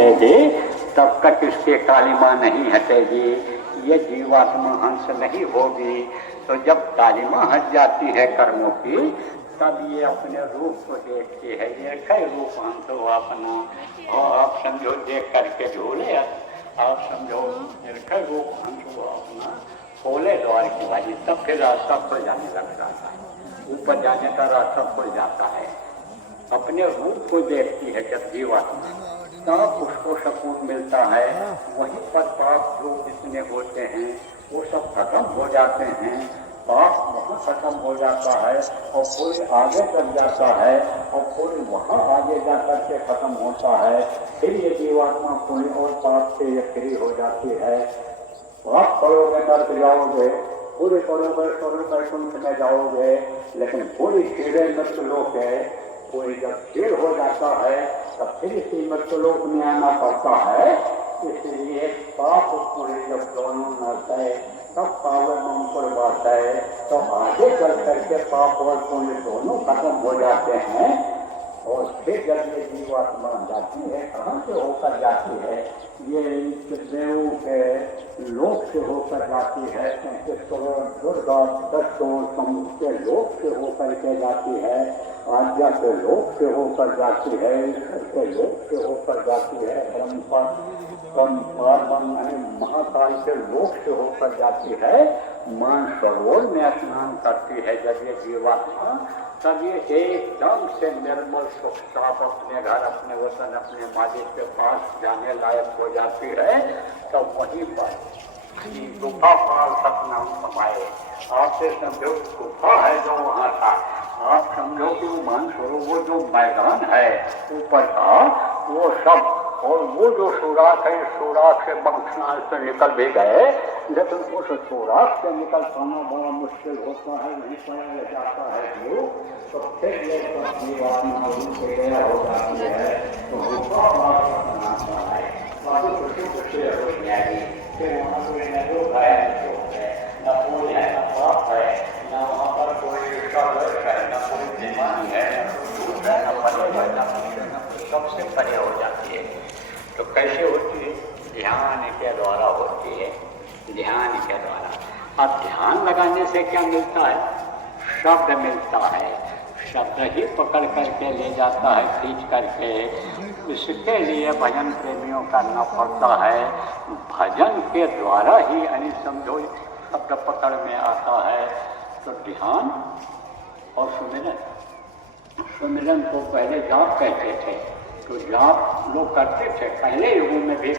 मिलेगी तब तक इसके कालिमा नहीं हटेगी, ये जीवात्मा हंस नहीं होगी। तो जब कालिमा हट जाती है कर्मों की, तब ये अपने रूप को देखती है। ये कई रूप हंस हो अपना, और आप समझो देख करके झूले, आप समझो निर्खय रूप हंस हो अपना, खोले द्वार की बाजी, तब फिर रास्ता खुल जाने लग जाता है, ऊपर जाने का रास्ता खुल जाता है। अपने रूप को देखती है जब जीवात्मा, तब उसको सुकून मिलता है। वहीं पर पाप जो जितने होते हैं वो सब खत्म हो जाते हैं, पाप वहाँ खत्म हो जाता है और कोई आगे चल जाता है, और कोई वहाँ आगे जा करके खत्म होता है। फिर ये जीवात्मा कोई और पाप से ये फ्री हो जाती है। पाप करोगे नर्क जाओगे, पूरे करोगे स्वर्ग वैकुंठ में जाओगे, लेकिन पूरी सीधे मृत्यु लोक है। कोई जब क्षीण हो जाता है तब फिर इसी मृत्युलोक में आना पड़ता है। इसलिए पाप पूरी जब दोनों नर्क है तब पावन अंकुर बात है, तो आगे चल करके पाप और पुण्य दोनों खत्म हो जाते हैं। और फिर जब ये जीवात्मा जाती है, कहाँ से होकर जाती है? ये देवों के लोक से होकर जाती है, क्योंकि दुर्गा दस्तों समुद्र के लोक से होकर के जाती है, आज्ञा के लोक से होकर जाती है, ईश्वर के लोक से होकर जाती है, महाकाल के लोक से होकर जाती है। मानसरोवर में स्नान करती है जब ये जीवात्मा, तब ये एकदम से निर्मल सुख साफ अपने घर, अपने वतन, अपने मालिक के पास जाने लायक हो जाती है। तो वहीं पर गुफा पाल सपना समाये। आपसे समझो गुफा है जो वहाँ था, आप समझो कि वो मानसरोवर जो मैदान है ऊपर का वो सब, और वो जो सुराख है, सुराख से बंशनाल से निकल भी गए, लेकिन उस सुराख से निकल पाना बड़ा मुश्किल होता है, नहीं पाया जाता है जो, तो फिर ये सब जीवात्मा उनसे गया हो जाती है। तो गुफा बनाता है, बाकी खुशी खुशी हो जाएगी। फिर वहाँ कोई न दुख है, न फूल है, न पाप है, न वहाँ पर कोई कलश है, न कोई बीमारी है, न कोई है, न परे है, न सबसे परे हो जाती है। तो कैसे होती है? ध्यान के द्वारा होती है, ध्यान के द्वारा। अब ध्यान लगाने से क्या मिलता है? शब्द मिलता है, शब्द ही पकड़ करके ले जाता है खींच करके। इसके लिए भजन प्रेमियों का करना पड़ता है। भजन के द्वारा ही यानी समझो शब्द पकड़ में आता है। तो ध्यान और सुमिरन, सुमिरन को पहले जाप कहते थे, तो जाप लोग करते थे पहले युगों में भी।